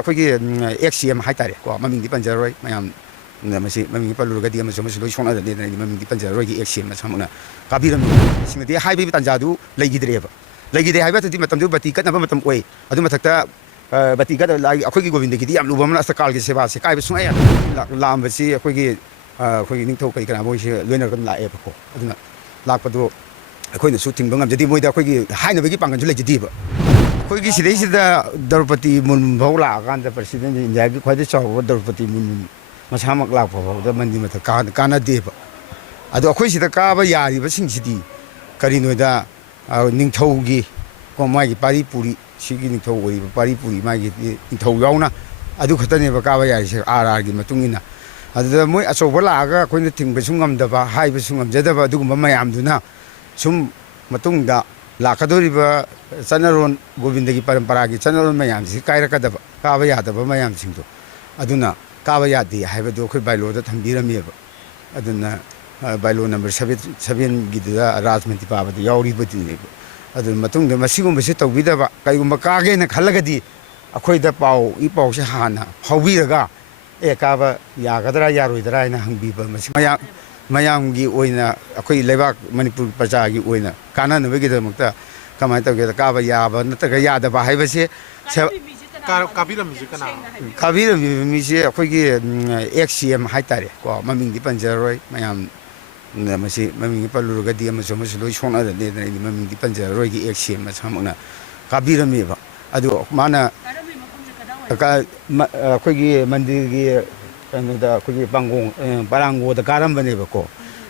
ꯑꯩꯈꯣꯏꯒꯤ XCM ꯍꯥꯏꯇꯥꯔꯦꯀꯣ ꯃꯃꯤꯡꯗꯤ ꯄꯟꯖꯔꯣꯏ ꯃꯌꯥꯝ ꯃꯁꯤ ꯃꯃꯤꯡ ꯄꯜꯂꯨꯔꯒꯗꯤ ꯑꯃꯁꯨ ꯂꯣꯏ ꯁꯣꯛꯅꯔꯅꯤꯅ ꯑꯩꯗꯤ ꯃꯃꯤꯡꯗꯤ ꯄꯟꯖꯔꯣꯏꯒꯤ XCM ꯃꯁꯥꯃꯛꯅ ꯀꯥꯕꯤꯔꯝꯃꯤ ꯁꯤꯃꯗꯤ ꯍꯥꯏꯕꯒꯤ ꯇꯥꯟꯖꯥꯗꯨ ꯂꯩꯈꯤꯗ꯭ꯔꯦꯕ ꯂꯩꯈꯤꯗꯦ ꯍꯥꯏꯕꯗꯨꯗꯤ ꯃꯇꯝꯗꯨ ꯕꯇꯤ ꯀꯠꯅꯕ ꯃꯇꯝ ꯑꯣꯏ ꯑꯗꯨ ꯃꯊꯛꯇ ꯕꯇꯤ ꯀꯠ ꯑꯩꯈꯣꯏꯒꯤ ꯒꯣꯕꯤꯟꯗꯒꯤꯗꯤ ꯌꯥꯝ ꯂꯨꯕ ꯑꯃꯅ ꯑꯁꯇꯀꯥꯜꯒꯤ ꯁꯦꯕꯥꯁꯦ ꯀꯥꯏꯕ ꯁꯨꯡꯌꯥ ꯂꯥꯛꯑꯝꯕꯁꯤ ꯑꯩꯈꯣꯏꯒꯤ ꯅꯤꯡꯊꯧ ꯀꯩ ꯀꯔꯥ ꯃꯣꯏꯁꯦ ꯂꯣꯏꯅꯔꯒ ꯂꯥꯛꯑꯦꯕꯀꯣ ꯑꯗꯨꯅ ꯂꯥꯛꯄꯗꯣ ꯑꯩꯈꯣꯏꯅꯁꯨ ꯊꯤꯡꯕ ꯉꯝꯖꯗꯦ ꯃꯣꯏꯗ ꯑꯩꯈꯣꯏꯒꯤ 하이ꯅꯕꯒꯤ ꯄꯥꯡꯒꯜꯁꯨ ꯂꯩꯖꯗꯦꯕ ꯑꯩꯈꯣꯏꯒꯤ ꯁꯤꯗꯩꯁꯤꯗ ꯗ꯭ꯔꯧꯄꯗꯤ ꯃꯨꯔꯃꯨ ꯐꯥꯎ ꯂꯥꯛꯑꯀꯥꯟꯗ ꯄ꯭ꯔꯁꯤꯗꯦꯟ ꯏꯟꯗꯤꯌꯥꯒꯤ ꯈ꯭ꯋꯥꯏꯗꯒꯤ ꯆꯥꯎꯕ ꯗ꯭ꯔꯧꯄꯗꯤ ꯃꯨꯔꯃꯨ ꯃꯁꯥꯃꯛ ꯂꯥꯛꯄ ꯐꯥꯎꯗ ꯃꯟꯗꯤꯔ ꯃꯊꯛ ꯀꯥꯟꯅꯗꯦꯕ ꯑꯗꯣ ꯑꯩꯈꯣꯏ ꯁꯤꯗ ꯀꯥꯕ ꯌꯥꯔꯤꯕꯁꯤꯡꯁꯤꯗꯤ ꯀꯔꯤꯅꯣꯗ ꯅꯤꯡꯊꯧꯒꯤ ꯃꯥꯒꯤ ꯄꯥꯔꯤ ꯄꯨꯔꯤ ꯁꯤꯒꯤ ꯅꯤꯡꯊꯧ ꯑꯣꯏꯔꯤꯕ ꯄꯥꯔꯤ ꯄꯨꯔꯤ ꯃꯥꯒꯤ ꯅꯤꯡꯊꯧ ꯌꯥꯎꯅ ꯑꯗꯨ ꯈꯛꯇꯅꯦꯕ ꯀꯥꯕ ꯌꯥꯔꯤꯁꯦ RRꯒꯤ ꯃꯇꯨꯡ ꯏꯟꯅ ꯑꯗꯨꯗ ꯃꯣꯏ ꯑꯆꯧꯕ ꯂꯥꯛꯑꯒ ꯑꯩꯈꯣꯏꯅ ꯊꯤꯡꯕꯁꯨ ꯉꯝꯗꯕ ꯍꯥꯏꯕꯁꯨ ꯉꯝꯖꯗꯕ ꯑꯗꯨꯒꯨꯝꯕ ꯃꯌꯥꯝꯗꯨꯅ ꯁꯨꯝ ꯃꯇꯨꯡꯗ ꯂꯥꯛꯀꯗꯧꯔꯤꯕ ꯆꯠꯅꯔꯣꯟ ꯒꯣꯕꯤꯟꯗꯒꯤ ꯄꯔꯝꯄꯔꯥꯒꯤ ꯆꯠꯅꯔꯣꯟ ꯃꯌꯥꯝꯁꯤ ꯀꯥꯏꯔꯛꯀꯗꯕ ꯀꯥꯕ ꯌꯥꯗꯕ ꯃꯌꯥꯝꯁꯤꯡꯗꯣ ꯑꯗꯨꯅ ꯀꯥꯕ ꯌꯥꯗꯦ ꯍꯥꯏꯕꯗꯨ ꯑꯩꯈꯣꯏ ꯕꯥꯏꯂꯣꯗ ꯊꯝꯕꯤꯔꯝꯃꯦꯕ ꯑꯗꯨꯅ ꯕꯥꯏꯂꯣ ꯅꯝꯕꯔ 7ꯒꯤꯗꯨꯗ ꯔꯥꯖꯃꯟꯇꯤ ꯄꯥꯕꯗ ꯌꯥꯎꯔꯤꯕꯗꯨꯅꯦꯕ ꯑꯗꯨꯅ ꯃꯇꯨꯡꯗ ꯃꯁꯤꯒꯨꯝꯕꯁꯤ ꯇꯧꯕꯤꯗꯕ ꯀꯩꯒꯨꯝꯕ ꯀꯥꯒꯦꯅ ꯈꯜꯂꯒꯗꯤ ꯑꯩꯈꯣꯏꯗ ꯄꯥꯎꯁꯦ ꯍꯥꯟꯅ ꯐꯥꯎꯕꯤꯔꯒ ꯀꯥꯕ ꯌꯥꯒꯗ꯭ꯔꯥ ꯌꯥꯔꯣꯏꯗ꯭ꯔꯥ ꯍꯥꯏꯅ ꯍꯪꯕꯤꯕ ꯃꯁꯤ ꯃꯌꯥꯝꯒꯤ ꯑꯣꯏꯅ ꯑꯩꯈꯣꯏ ꯂꯩꯕꯥꯛ ꯃꯅꯤꯄꯨꯔ ꯄ꯭ꯔꯖꯥꯒꯤ ꯑꯣꯏꯅ ꯀꯥꯟꯅꯅꯕꯒꯤꯗꯃꯛꯇ ꯀꯃꯥꯏꯅ ꯇꯧꯒꯦꯗ ꯀꯥꯕ ꯌꯥꯕ ꯅꯠꯇ꯭ꯔꯒ ꯌꯥꯗꯕ ꯍꯥꯏꯕꯁꯦ ꯀꯥꯕꯤꯔꯝꯃꯤꯕ ꯃꯤꯁꯦ ꯑꯩꯈꯣꯏꯒꯤ XCM ꯍꯥꯏꯇꯥꯔꯦꯀꯣ ꯃꯃꯤꯡꯗꯤ ꯄꯟꯖꯔꯣꯏ ꯃꯌꯥꯝ ꯃꯁꯤ ꯃꯃꯤꯡ ꯄꯜꯂꯨꯔꯒꯗꯤ ꯑꯃꯁꯨ ꯂꯣꯏ ꯁꯣꯛꯅꯔꯅꯤꯅ ꯑꯩꯗꯤ ꯃꯃꯤꯡꯗꯤ ꯄꯟꯖꯔꯔꯣꯏꯒꯤ XCM ꯃꯁꯥꯃꯛꯅ ꯀꯥꯕꯤꯔꯝꯃꯦꯕ ꯑꯗꯨ ꯃꯥꯅ ꯑꯩꯈꯣꯏꯒꯤ ꯃꯟꯗꯤꯔꯒꯤ ꯀꯩꯅꯣꯗ ꯑꯩꯈꯣꯏꯒꯤ ꯄꯔꯥꯡꯒꯣꯗ ꯀꯥꯔꯝꯕꯅꯦꯕꯀꯣ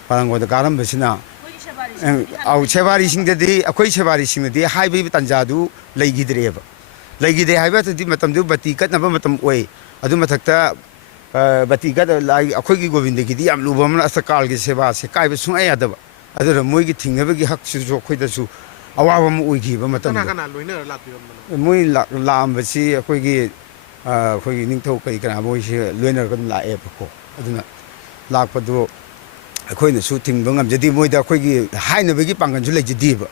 ꯄꯔꯥꯡꯒꯣꯗ ꯀꯥꯔꯝꯕꯁꯤꯅ ꯁꯦꯕꯥꯔꯤꯁꯤꯡꯗꯗꯤ ꯑꯩꯈꯣꯏ ꯁꯦꯕꯥꯔꯤꯁꯤꯡꯅꯗꯤ ꯍꯥꯏꯕꯒꯤ ꯇꯥꯟꯖꯥꯗꯨ ꯂꯩꯈꯤꯗ꯭ꯔꯦꯕ ꯂꯩꯈꯤꯗꯦ ꯍꯥꯏꯕꯗꯨꯗꯤ ꯃꯇꯝꯗꯨ ꯕꯇꯤ ꯀꯠꯅꯕ ꯃꯇꯝ ꯑꯣꯏ ꯑꯗꯨ ꯃꯊꯛꯇ ꯕꯇꯤ ꯀꯠ ꯑꯩꯈꯣꯏꯒꯤ ꯒꯣꯕꯤꯟꯗꯒꯤꯗꯤ ꯌꯥꯝ ꯂꯨꯕ ꯑꯃꯅ ꯑꯁꯇꯀꯥꯜꯒꯤ ꯁꯦꯕꯥꯁꯦ ꯀꯥꯏꯕ ꯁꯨꯡꯌꯥ ꯌꯥꯗꯕ ꯑꯗꯨꯅ ꯃꯣꯏꯒꯤ ꯊꯤꯡꯅꯕꯒꯤ ꯍꯛꯁꯤꯁꯨ ꯑꯩꯈꯣꯏꯗꯁꯨ ꯑꯋꯥꯕ ꯑꯃ ꯑꯣꯏꯈꯤꯕ ꯃꯇꯝꯗ ꯃꯣꯏ ꯂꯥꯛꯑꯝꯕꯁꯤ ꯑꯩꯈꯣꯏꯒꯤ ꯅꯤꯡꯊꯧ ꯀꯩ ꯀꯔꯥ ꯃꯣꯏꯁꯦ ꯂꯣꯏꯅꯔꯒ ꯑꯗꯨꯝ ꯂꯥꯛꯑꯦꯕꯀꯣ ꯑꯗꯨꯅ ꯂꯥꯛꯄꯗꯣ ꯑꯩꯈꯣꯏꯅꯁꯨ ꯊꯤꯡꯕ ꯉꯝꯖꯗꯦ ꯃꯣꯏꯗ ꯑꯩꯈꯣꯏꯒꯤ 하이ꯅꯕꯒꯤ ꯄꯥꯡꯒꯜꯁꯨ ꯂꯩꯖꯗꯦꯕ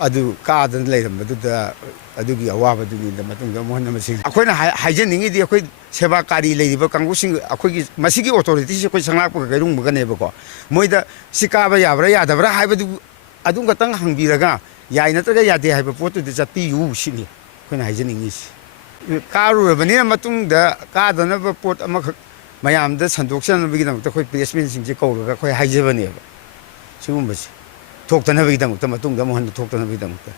ꯑꯗꯨ ꯀꯥꯗꯅ ꯂꯩꯔꯝꯕꯗꯨꯗ ꯑꯗꯨꯒꯤ ꯑꯋꯥꯕꯗꯨꯒꯤꯗ ꯃꯇꯨꯡꯗ ꯑꯃꯨꯛ ꯍꯟꯅ ꯃꯁꯤ ꯑꯩꯈꯣꯏꯅ ꯍꯥꯏꯖꯅꯤꯡꯉꯤꯗꯤ ꯑꯩꯈꯣꯏ ꯁꯦꯕꯥꯀꯥꯔꯤ ꯂꯩꯔꯤꯕ ꯀꯥꯡꯕꯨꯁꯤꯡ ꯑꯩꯈꯣꯏꯒꯤ ꯃꯁꯤꯒꯤ ꯑꯣꯊꯣꯔꯤꯇꯤꯁꯤ ꯑꯩꯈꯣꯏ ꯁꯪꯂꯥꯛꯄꯒ ꯀꯩꯔꯨꯡꯕꯒꯅꯦꯕꯀꯣ ꯃꯣꯏꯗ ꯁꯤ ꯀꯥꯕ ꯌꯥꯕ꯭ꯔꯥ ꯌꯥꯗꯕ꯭ꯔꯥ ꯍꯥꯏꯕꯗꯨ ꯑꯗꯨꯝ ꯈꯛꯇꯪ ꯍꯪꯕꯤꯔꯒ ꯌꯥꯏ ꯅꯠꯇ꯭ꯔꯒ ꯌꯥꯗꯦ ꯍꯥꯏꯕ ꯄꯣꯠꯇꯨꯗ ꯆꯠꯄꯤꯌꯨ ꯁꯤꯅꯤ ꯑꯩꯈꯣꯏꯅ ꯍꯥꯏꯖꯅꯤꯡꯉꯤꯁꯤ ꯀꯥꯔꯨꯔꯕꯅꯤꯅ ꯃꯇꯨꯡꯗ ꯀꯥꯗꯅꯕ ꯄꯣꯠ ꯑꯃꯈꯛ ꯃꯌꯥꯝꯗ ꯁꯟꯗꯣꯛꯆꯅꯕꯒꯤꯗꯃꯛꯇ ꯑꯩꯈꯣꯏ ꯄ꯭ꯔꯦꯁꯃꯦꯟꯁꯤꯡꯁꯦ ꯀꯧꯔꯒ ꯑꯩꯈꯣꯏ ꯍꯥꯏꯖꯕꯅꯦꯕ ꯁꯤꯒꯨꯝꯕꯁꯤ ꯊꯣꯛꯇꯅꯕꯒꯤꯗꯃꯛꯇ ꯃꯇꯨꯡꯗ ꯑꯃꯨꯛ ꯍꯟꯅ ꯊꯣꯛꯇꯅꯕꯒꯤꯗꯃꯛꯇ